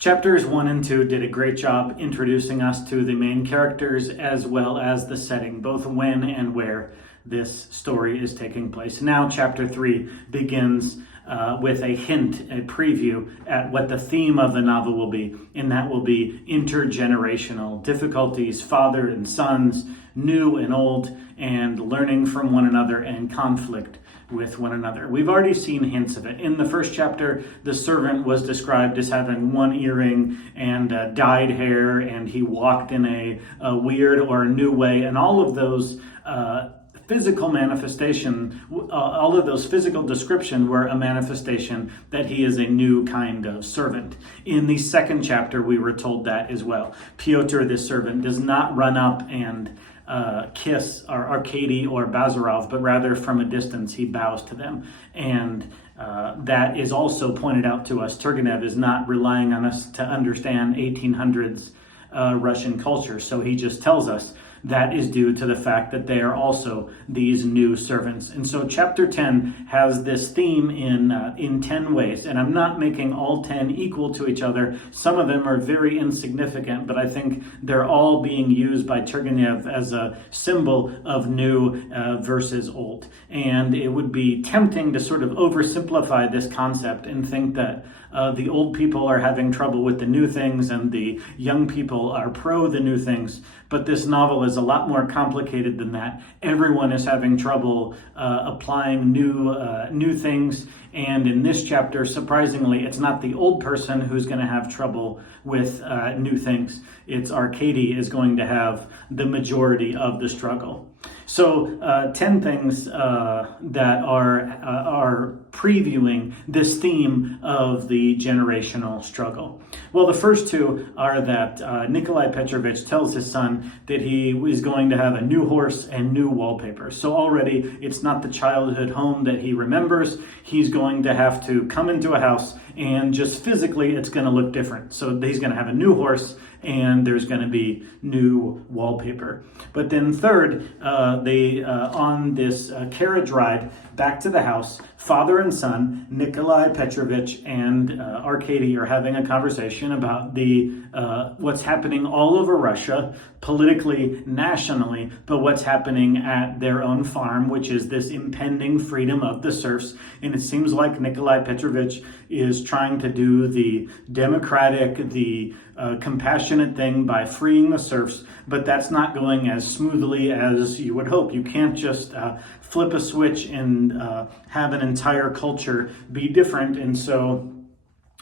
Chapters 1 and 2 did a great job introducing us to the main characters as well as the setting, both when and where this story is taking place. Now, Chapter 3 begins with a hint, a preview at what the theme of the novel will be, and that will be intergenerational difficulties, father and sons, new and old, and learning from one another and conflict with one another. We've already seen hints of it. In the first chapter, the servant was described as having one earring and dyed hair, and he walked in a weird or a new way, and all of those physical manifestation, all of those physical description were a manifestation that he is a new kind of servant. In the second chapter, we were told that as well. Pyotr, this servant, does not run up and kiss Arkady or Bazarov, but rather from a distance he bows to them. And that is also pointed out to us. Turgenev is not relying on us to understand 1800s Russian culture, so he just tells us that is due to the fact that they are also these new servants. And so chapter 10 has this theme in 10 ways, and I'm not making all 10 equal to each other. Some of them are very insignificant, but I think they're all being used by Turgenev as a symbol of new versus old. And it would be tempting to sort of oversimplify this concept and think that the old people are having trouble with the new things and the young people are pro the new things. But this novel is a lot more complicated than that. Everyone is having trouble applying new things. And in this chapter, surprisingly, it's not the old person who's going to have trouble with new things. It's Arkady is going to have the majority of the struggle. So 10 things that are previewing this theme of the generational struggle. Well, the first two are that Nikolai Petrovich tells his son that he is going to have a new horse and new wallpaper. So already it's not the childhood home that he remembers. He's going to have to come into a house and just physically it's going to look different. So he's going to have a new horse and there's going to be new wallpaper. But then third, on this carriage ride back to the house, father and son, Nikolai Petrovich and Arkady, are having a conversation about what's happening all over Russia, politically, nationally, but what's happening at their own farm, which is this impending freedom of the serfs. And it seems like Nikolai Petrovich is trying to do the democratic, the compassionate thing by freeing the serfs, but that's not going as smoothly as you would hope. You can't just flip a switch and have an entire culture be different. And so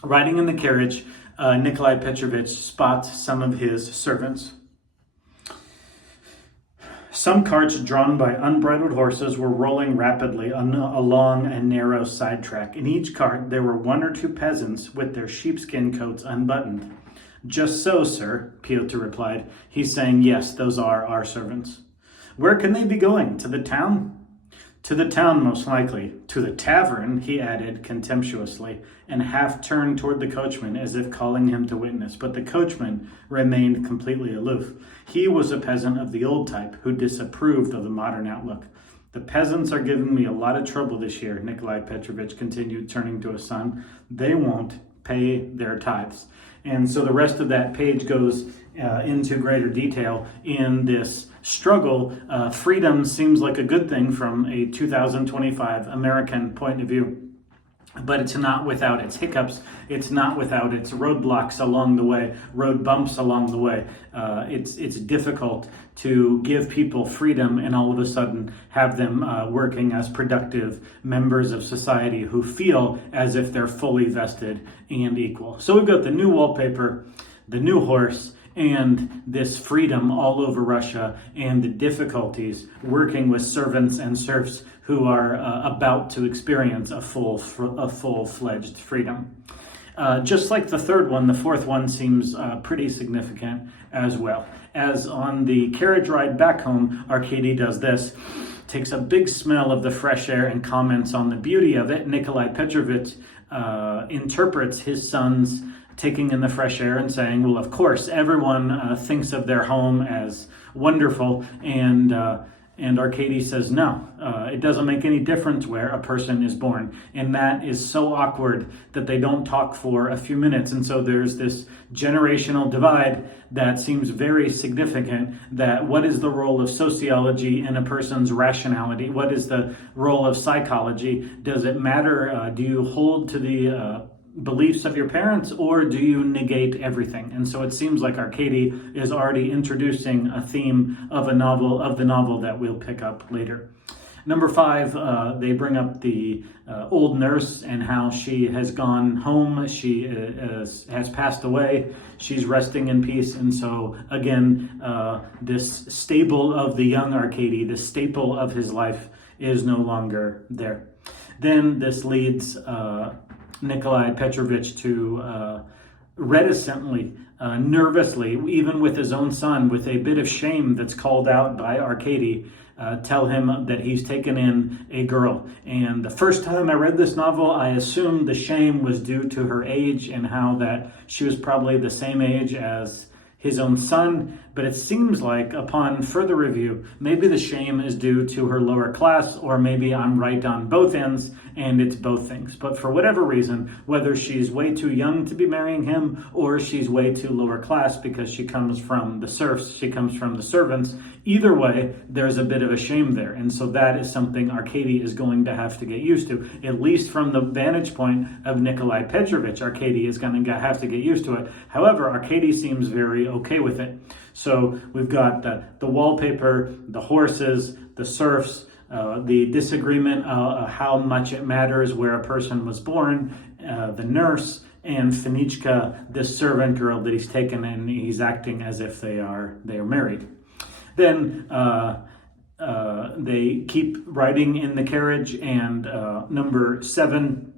riding in the carriage, Nikolai Petrovich spots some of his servants. Some carts drawn by unbridled horses were rolling rapidly along a narrow side track. In each cart, there were one or two peasants with their sheepskin coats unbuttoned. "Just so, sir," Pyotr replied. He's saying, yes, those are our servants. "Where can they be going? To the town?" "To the town, most likely." "To the tavern," he added contemptuously, and half turned toward the coachman as if calling him to witness. But the coachman remained completely aloof. He was a peasant of the old type who disapproved of the modern outlook. "The peasants are giving me a lot of trouble this year," Nikolai Petrovich continued, turning to his son. "They won't pay their tithes." And so the rest of that page goes into greater detail in this struggle. Freedom seems like a good thing from a 2025 American point of view, but it's not without its hiccups. It's not without its roadblocks along the way, road bumps along the way. It's difficult to give people freedom and all of a sudden have them working as productive members of society who feel as if they're fully vested and equal. So we've got the new wallpaper, the new horse, and this freedom all over Russia, and the difficulties working with servants and serfs who are about to experience a full-fledged freedom. Just like the third one, the fourth one seems pretty significant as well. As on the carriage ride back home, Arkady does this, takes a big smell of the fresh air and comments on the beauty of it. Nikolai Petrovich interprets his son's taking in the fresh air and saying, well, of course, everyone thinks of their home as wonderful, and And Arcady says, no, it doesn't make any difference where a person is born. And that is so awkward that they don't talk for a few minutes. And so there's this generational divide that seems very significant, that what is the role of sociology in a person's rationality? What is the role of psychology? Does it matter? Do you hold to the beliefs of your parents, or do you negate everything? And so it seems like Arcady is already introducing a theme of the novel that we'll pick up later. Number 5, they bring up the old nurse and how she has gone home. She has passed away. She's resting in peace. And so again, this staple of the young Arcady, the staple of his life, is no longer there. Then this leads Nikolai Petrovich to reticently, nervously, even with his own son, with a bit of shame that's called out by Arcady, tell him that he's taken in a girl. And the first time I read this novel, I assumed the shame was due to her age and how that she was probably the same age as his own son, but it seems like upon further review, maybe the shame is due to her lower class, or maybe I'm right on both ends and it's both things. But for whatever reason, whether she's way too young to be marrying him or she's way too lower class because she comes from the serfs, she comes from the servants, either way, there's a bit of a shame there. And so that is something Arcady is going to have to get used to, at least from the vantage point of Nikolai Petrovich. Arcady is going to have to get used to it. However, Arcady seems very okay with it. So we've got the wallpaper, the horses, the serfs, the disagreement how much it matters where a person was born, the nurse, and Fenichka, this servant girl that he's taken, and he's acting as if they are married. Then they keep riding in the carriage, and number 7,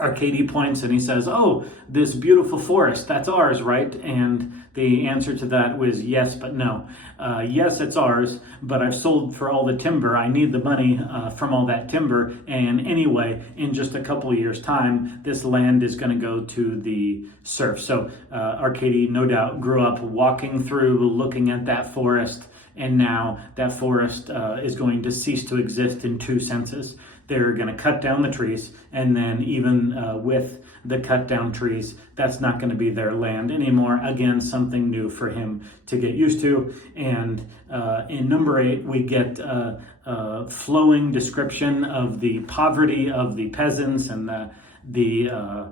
Arcady points and he says, oh, this beautiful forest, that's ours, right? And the answer to that was yes, but no. Yes, it's ours, but I've sold for all the timber. I need the money from all that timber. And anyway, in just a couple of years' time, this land is going to go to the serfs. So Arcady, no doubt, grew up walking through, looking at that forest, and now that forest is going to cease to exist in 2 senses. They're going to cut down the trees, and then even with the cut down trees, that's not going to be their land anymore. Again, something new for him to get used to. And in number 8, we get a flowing description of the poverty of the peasants and the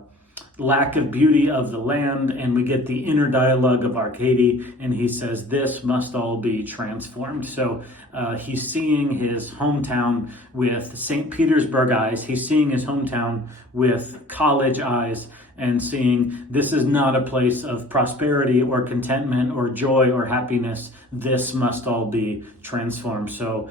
lack of beauty of the land, and we get the inner dialogue of Arcady, and he says this must all be transformed. So he's seeing his hometown with St. Petersburg eyes, he's seeing his hometown with college eyes, and seeing this is not a place of prosperity or contentment or joy or happiness. This must all be transformed. So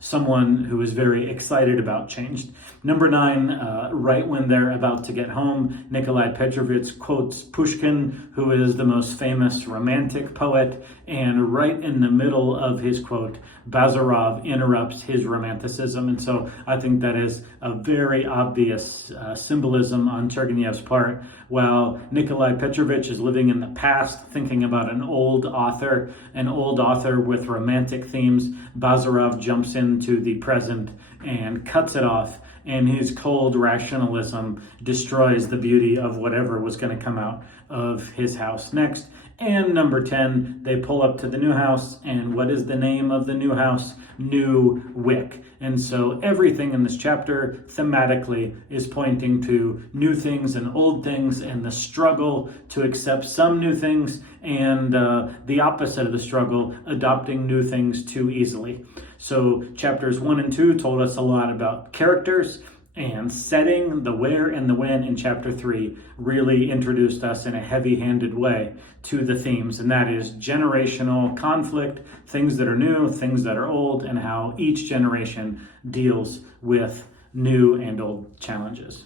someone who is very excited about change. Number 9, right when they're about to get home, Nikolai Petrovich quotes Pushkin, who is the most famous romantic poet, and right in the middle of his quote, Bazarov interrupts his romanticism. And so I think that is a very obvious symbolism on Turgenev's part. While Nikolai Petrovich is living in the past, thinking about an old author with romantic themes, Bazarov jumps into the present and cuts it off, and his cold rationalism destroys the beauty of whatever was going to come out of his house next. And number 10, they pull up to the new house, and what is the name of the new house? New Wick. And so everything in this chapter thematically is pointing to new things and old things, and the struggle to accept some new things, and the opposite of the struggle, adopting new things too easily. So chapters 1 and 2 told us a lot about characters and setting, the where and the when. In chapter 3 really introduced us in a heavy-handed way to the themes, and that is generational conflict, things that are new, things that are old, and how each generation deals with new and old challenges.